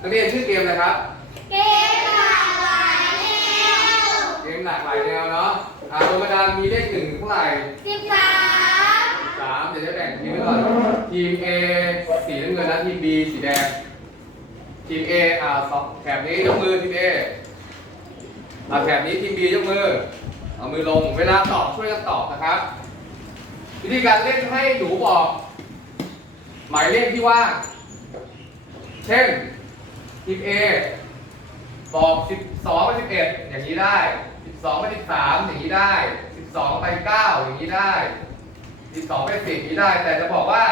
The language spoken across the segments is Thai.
นักเรียนชื่อเกมอะไรครับ เกมหลากหลายแนวเกมหลากหลายแนวเนาะอ่าตัวกระดานมีเลขหนึ่งเท่าไหร่สิบสามสามเดี๋ยวจะแบ่งทีมไว้ก่อน ทีม A สีน้ำเงินและทีม B สีแดง ทีม A อ่าสองแถบนี้ยกมือทีม A อ่าแถบนี้ทีม B ยกมือ เอามือลง เวลาตอบช่วยกันตอบนะครับ วิธีการเล่นให้หนูบอก หมายเลขที่ว่างเช่น ทีม A บอก 12 ไป 11 อย่างนี้ได้ 12 ไป 13 อย่างนี้ได้ 12 ไป 9 อย่างนี้ได้ 12 ไป 10 อย่างนี้ได้ แต่จะบอกว่า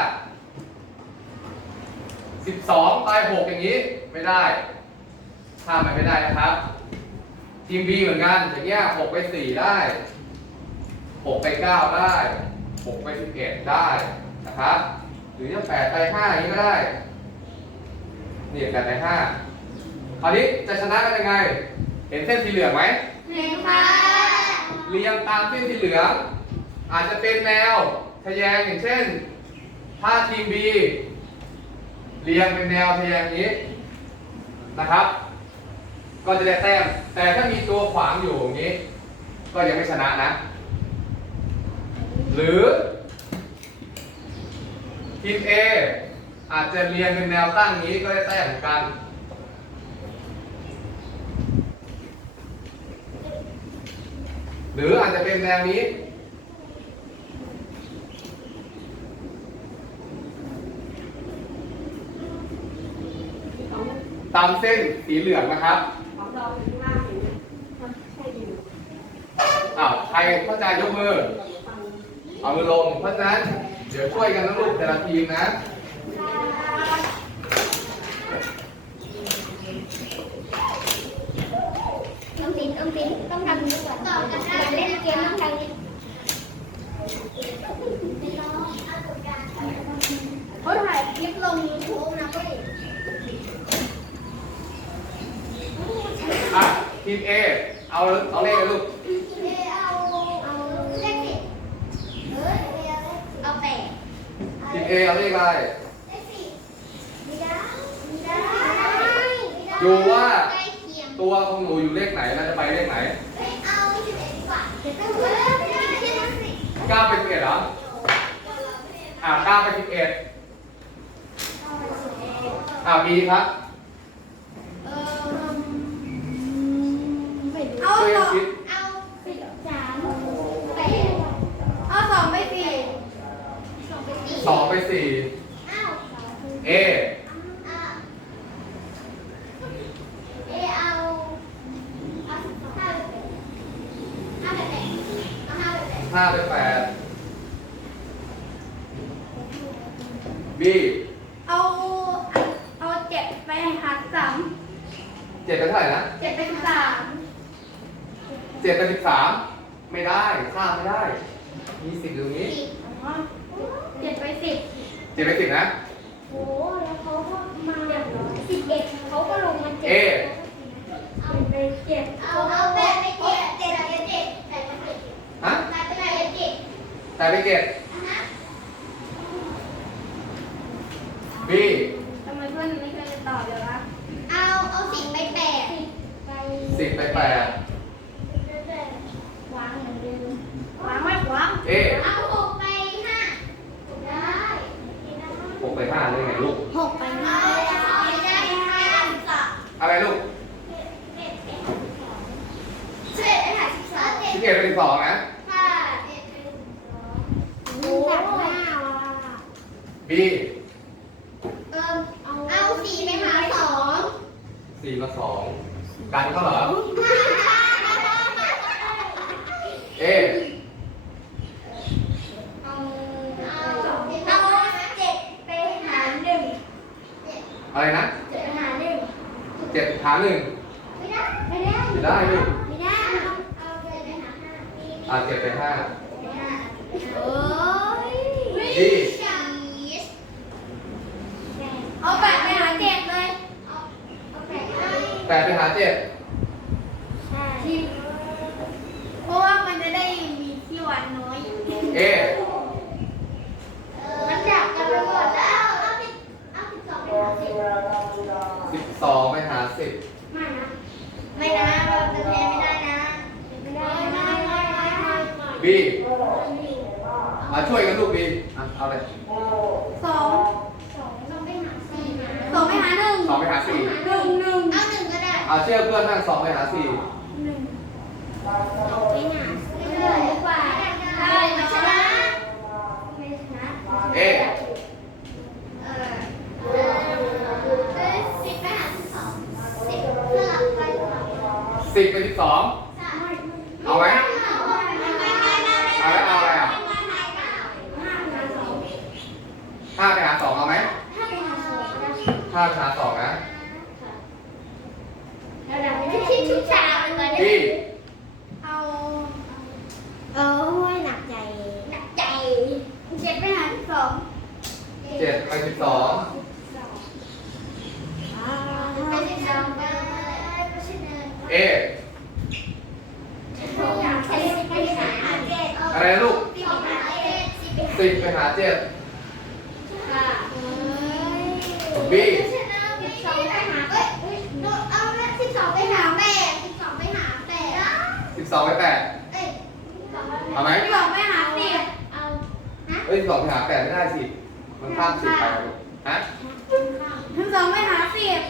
12 ไป 6 อย่างนี้ไม่ได้ถ้ามันไม่ได้นะครับ ทีม B เหมือนกัน อย่างเงี้ย 6 ไป 4 ได้ 6 ไป 9 ได้ 6 ไป 11 ได้ นะครับ หรือจะ8ไป 5 อย่างนี้ก็ได้ นี่8ไป5คราวนี้จะชนะกันยังไง เห็นเส้นสีเหลืองไหมหนึ่งค่ะเรียงตามเส้นสีเหลือง อาจจะเป็นแนวทะแยงอย่างเช่น ถ้าทีม B เรียงเป็นแนวทะแยงอย่างนี้นะครับ ก็จะได้แต้ม แต่ถ้ามีตัวขวางอยู่อย่างนี้ ก็ยังไม่ชนะนะ หรือทีม A อาจจะเรียงเป็นแนวตั้งนี้ก็ได้แต้มเหมือนกัน หรืออาจจะเป็นแนวนี้ ตามเส้นสีเหลืองนะครับของเราอยู่ข้างล่างนี้ใช่ดีอ้าวใครเข้าใจยกมือ เอามือลง เพราะฉะนั้น เดี๋ยวช่วยกันนะลูกแต่ละทีมนะ น้องสินน้องสินต้องทำนี้ก่อนต่อกันได้เล่นเกมต้องทำนี้เขาถ่ายคลิปลงยูทูบนะเว้ย อะ ทีม A เอาเอาเลขเลยลูก เอาเอาเลขสิบเออเอาแปด ทีม A เอาเลขอะไรเลขสิบไม่ได้ไม่ได้ไม่ได้ดูว่าใกล้เคียงตัวของหนูอยู่เลขไหนแล้วจะไปเลขไหนเฮ้ยเอาสิบเอ็ดดีกว่าเดี๋ยวต้องเออไม่ได้ไม่ได้สิ9ไป11เหรอ อะ9ไป11อะ B ครับเออไม่รู้ช่วยกันคิด เอาสิบสามแปดเอาสองไปสี่ส องไปสี่2ไปอ้าว4 A อ่าเอเอาเอาสิบสองห้าไปแปดห้าไปแปดเอาห้าไปแปด5ไป8 B เอาเอาเจ็ดไปหักสาม7ไปเท่าไหร่นะเจ็ดไปสิบสาม7ไป13ไม่ได้ข้ามไม่ได้ มี10อยู่ตรงนี้สิบอ๋อ เจ็ดไปสิบ7ไป10นะ โอ้แล้วเขาก็มาแบบสิบเอ็ดเขาก็ลงมาเจ็ดเอเอาไปเจ็ดเอาเอาแปดไปเจ็ดเจ็ดไปเจ็ดแปดไปเจ็ดฮะแปดไปเจ็ดแต่ไปเจ็ด อะฮะ B ทำไมเพื่อนไม่เคยจะตอบเลยวะเอาเอาสิบไปแปดไป10ไป8วางเหมือนเดิมวางไว้วาง A เอาหกไปห้าได้ 6 ไป5ได้ไงลูกหกไปห้าไม่ได้ห้าสิบสองอะไรลูกสิบเอ็ดไปหาสิบสองเจ็ด11ไป12นะห้าเจ็ดไปสิบสองโอ้โหห้าว่ะ B เออเอาเอาสี่ไปหาสอง4มา2กันเขาเหรอ A เอาเอาเอาเจ็ดไปหาหนึ่ง อะไรนะเจ็ดไปหาหนึ่ง7หา1ไม่ได้ ไม่ได้ไม่ได้ลูกไม่ได้เอาเอาเจ็ดไปหาห้าอะ7ไป5ไปห้าโอ้ยดีเอาแปดไปหาเจ็ดเลยเอาเอาแปดให้8ไปหา7ใช่เพราะว่ามันจะได้มีที่วันน้อย A มันจับกันไปหมดแล้วเอาสิบเอาสิบสองไปหาสิบ 12 บีอะช่วยกันลูกบีอะเอาเลย สองสองต้องไปหาสี่สองไปหาหนึ่ง สองไปหาสี่ หนึ่งหนึ่งเอาหนึ่งก็ได้ เอาเชื่อเพื่อนนั่งสองไปหาสี่หนึ่งสองไปหาสี่ดีกว่าได้ไม่ชนะไม่ชนะเอเออเออสิบไปหาสิบสองสิบสลับไปสลับมาสิบไปสิบสองเอาไหมเอาแล้วเอาอะไรอะห้าไปหาสองเอาไหมถ้าไปหาสองนะห้าไปหาสองนะ แล้วเราจะคิดทุกเช้าเลย บี เอาเอาห้วยหนักใจหนักใจเจ็ดไปหาสิบสอง เจ็ดไปสิบสองไปสิบสองได้เพราะฉะนั้นเออยากไปสิบไปหาเจ็ดอะไรนะลูกสิบไปหาเจ็ดสิบไปหาสิบไปหาเจ็ดค่ะบีเพราะฉะนั้นสิบสองไปหาเอ้ยเอ้ยเอาละสิบสองไปหาแปดสิบสองไปหาแปดอะสิบสองไปแปดเอ้ยเอาไหมสิบสองไปหาสิบเอาฮะเอ้ยสิบสองไปหาแปดไม่ได้สิ มันข้ามสิบไปอะลูกฮะสิบสองไปหาสิบ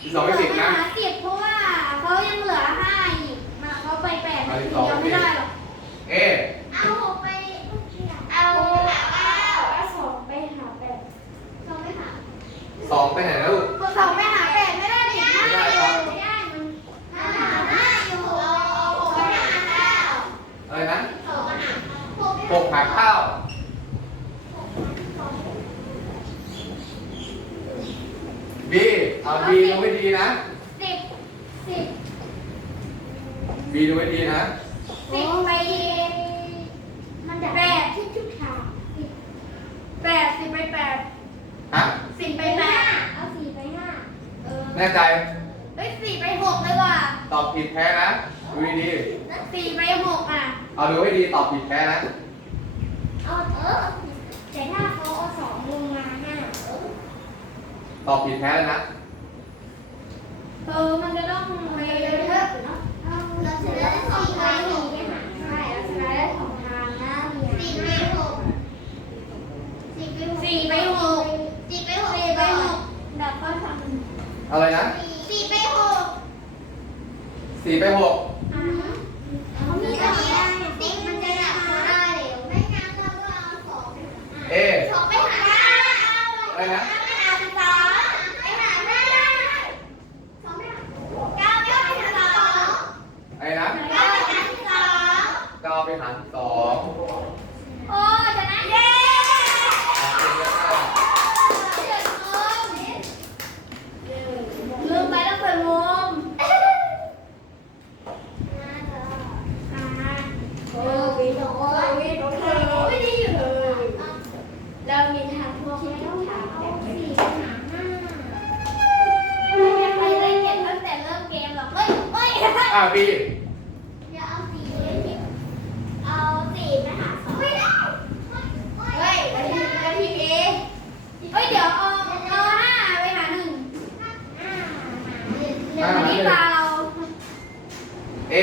สิบสองไปสิบนะ หาสิบเพราะว่าเขายังเหลือห้าอีกมาเขาไปแปดเอานาสิทีบสอง ยังไม่ได้หรอกเอเอาไปเอาหาเก้าเอาสองไปหาแปดสองไปหา สองไปไหนนะลูก สองไปหาแปดไม่ได้ดิ ไม่ได้ครับ ไม่ได้มันหาห้าอยู่เอาหกไปหาเก้า อะไรนะ สองไปหาหก หกหาข้าวบี เอาบีดูให้ดีนะสิบสิบบีดูให้ดีนะสิบไปมันจะแปดที่ชุดขาวแปดสิบไปแปดฮะสิบไปแปดเอาสี่ไปห้าเออแน่ใจ เฮ้ยสี่ไปหกเลยว่ะตอบผิดแพ้นะดูดีสี่ไปหกอะๆเอาดูให้ดีตอบผิดแพ้นะเอาเออแต่ถ้าเขาเอาสองลงมาห้าเออตอบผิดแพ้แล้วนะ เออ มันจะต้องมีเยอะๆเนาะเอาเราจะได้สองทางหนีไปหาใช่เราจะได้สองทางนะสี่ไปหกสี่ไปหกสี่ไปหกสี่ไปหกเดี๋ยวก็ทำอะไรนะสี่ไปหกสี่ไปหก อ่าฮะเขามีอันนี้สิบมันจะหนักได้เดี๋ยวไม่งั้นเราก็เอาสองไปหา เอ สองไปหาเก้า อะไรนะ ไปหาสิบสองไปหาห้าสองไปหาเก้าไปหาสิบสอง อะไรนะ เก้าไปหาสิบสอง เก้าไปหารสิบสอง โอ้ชนะเย้ ลืมไปแล้วเปิดมุมโอ้วิโอ้วิโอ้ไม่ได้อยู่เลยเรามีทางพวกที่ต้องถามแบบสี่หาห้าไม่มีใครเล่นเกมตั้งแต่เริ่มเกมหรอกเฮ้ยเฮ้ย อ่าบี อย่าเอาสี่เอาสี่ไปหาสองไม่ได้เฮ้ยนาทีนาทีเองเฮ้ยเดี๋ยวเอาเอาห้าไปหาหนึ่งห้าหาหนึ่งเดี๋ยววันนี้ตาเรา เอ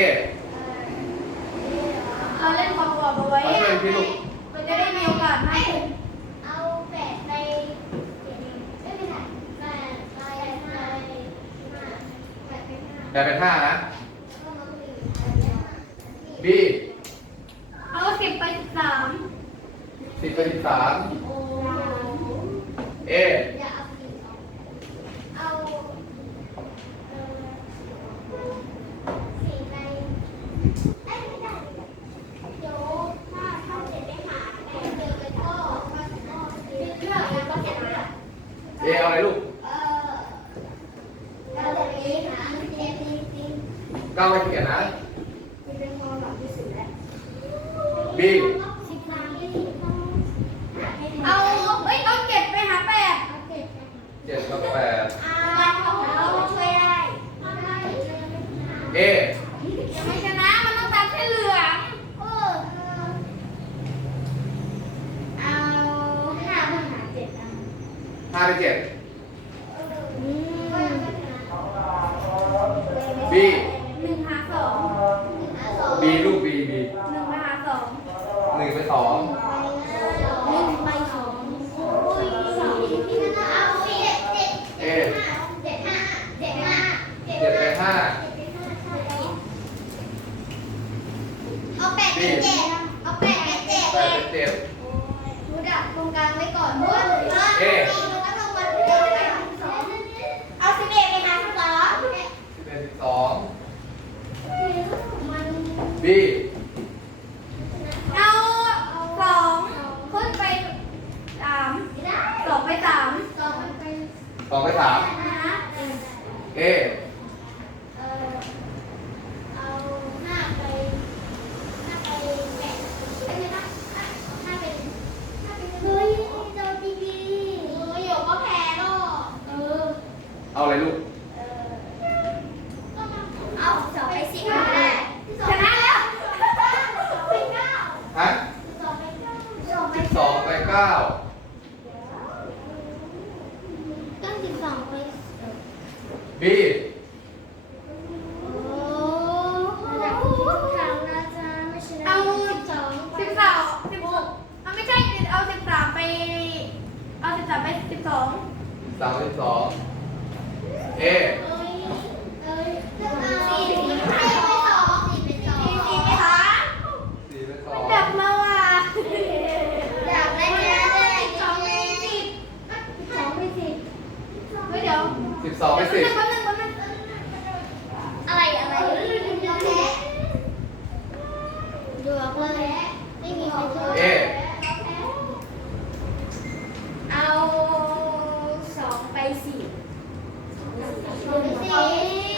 เราเล่นความกลัวเอาไว้ ขอเชิญพี่ลูก มันจะได้มีโอกาสมากขึ้นเอาแปดไปไม่เป็นไรแปดไปห้าแปดไปห้า แต่เป็นห้านะ ก็ลบหนึ่ง บีเอาสิบไปสิบสามสิบไปสิบสามโอ้เออย่าเอาสี่สองเอาเอ่อสี่ไปเอ้ยไม่ได้เดี๋ยวถ้าถ้าเจ็ดไปหาแปดเจอกันก็ก็ก็เลือกแล้วก็เจ็ดไปเอเอาอะไรลูกเออเราจะไปหาเจ็ดจริงเก้าไปเขียนนะ ๆเป็นความหวังที่สุดแล้ว บีสิบสามยี่สิบเอาเอ้ยเอาเจ็ดไปหาแปดเอาเจ็ดไปหาเจ็ดกับแปดเราช่วยได้เอยังไม่ชนะมันต้องตามแค่เหลืองเออเอาห้าไปหาเจ็ดอะห้าไปเจ็ด อืมบี เจ็ดเอาแปดเปเจ็ดแปดเป็นเจ็ดหนูดับตรงกลางไว้ก่อนพุ่นพุ่าสี่มันก็ลงมาเป็นสองเอาสิบเอ็ดไปหะรสิบสองสิบเอ็ดสิบสองบีเอาสองขึ้นไปสามสองไปสามสองไปสามเอ เอาอะไรลูก เอาสองไปสิบก็ได้ชนะแล้วสองไปเก้าฮะสองไปเก้าสองไปเก้า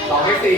สองเลขสี่